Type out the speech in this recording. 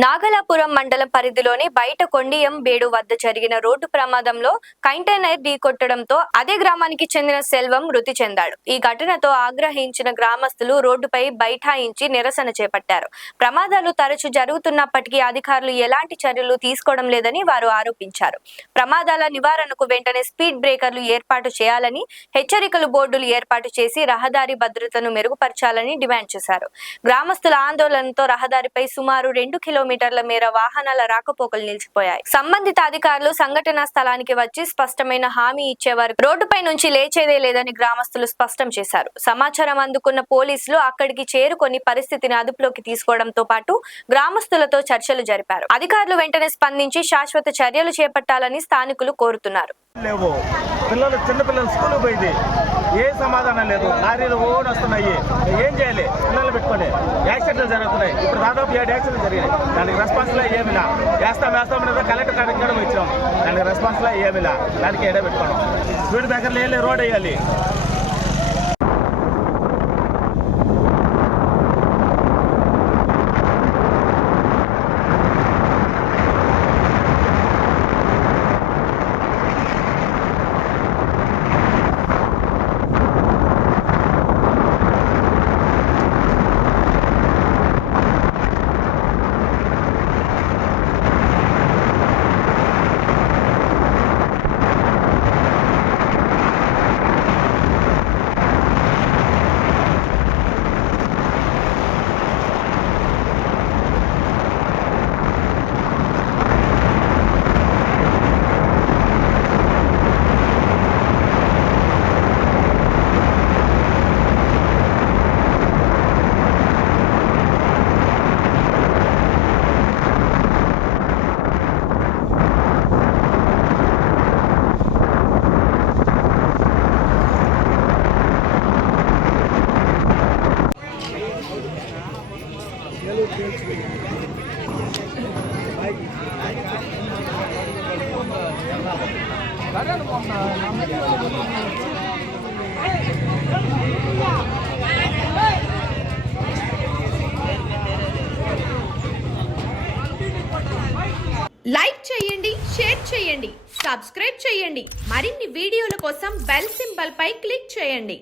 నాగలాపురం మండలం పరిధిలోని బయట కొండియం బేడు వద్ద జరిగిన రోడ్డు ప్రమాదంలో కంటైనర్ ఢీకొట్టడంతో అదే గ్రామానికి చెందిన సెల్వం మృతి చెందాడు. ఈ ఘటనతో ఆగ్రహించిన గ్రామస్తులు రోడ్డుపై బైఠాయించి నిరసన చేపట్టారు. ప్రమాదాలు తరచూ జరుగుతున్నప్పటికీ అధికారులు ఎలాంటి చర్యలు తీసుకోవడం లేదని వారు ఆరోపించారు. ప్రమాదాల నివారణకు వెంటనే స్పీడ్ బ్రేకర్లు ఏర్పాటు చేయాలని, హెచ్చరికలు బోర్డులు ఏర్పాటు చేసి రహదారి భద్రతను మెరుగుపరచాలని డిమాండ్ చేశారు. గ్రామస్తుల ఆందోళనతో రహదారిపై సుమారు 2 కిలోమీటర్ల మేర వాహనాల రాకపోకలు నిలిచిపోయాయి. సంబంధిత అధికారులు సంఘటనా స్థలానికి వచ్చి స్పష్టమైన హామీ ఇచ్చేవారు రోడ్డుపై నుంచి లేచేదే లేదని గ్రామస్తులు స్పష్టం చేశారు. సమాచారం అందుకున్న పోలీసులు అక్కడికి చేరుకొని పరిస్థితిని అదుపులోకి తీసుకోవడంతో పాటు గ్రామస్తులతో చర్చలు జరిపారు. అధికారులు వెంటనే స్పందించి శాశ్వత చర్యలు చేపట్టాలని స్థానికులు కోరుతున్నారు. చిన్నపిల్లలు స్కూల్ పోయింది, ఏ సమాధానం లేదు. లారీలు ఓన్ వస్తున్నాయి, ఏం చేయాలి? పిల్లలు పెట్టుకొని యాక్సిడెంట్లు జరుగుతున్నాయి. ఇప్పుడు దాదాపు 7 యాక్సిడెంట్లు జరిగాయి. దానికి రెస్పాన్స్లో ఏమిలా వేస్తాం కలెక్టర్ కార్యక్రమం ఇచ్చాం. దానికి రెస్పాన్స్లో ఏమిలా, దానికి ఎడ పెట్టుకోవడం. స్పీడ్ బ్రేకర్లు వేయాలి, రోడ్ వేయాలి. లైక్ చేయండి, షేర్ చేయండి, సబ్స్క్రైబ్ చేయండి. మరిన్ని వీడియోల కోసం బెల్ సింబల్ పై క్లిక్ చేయండి.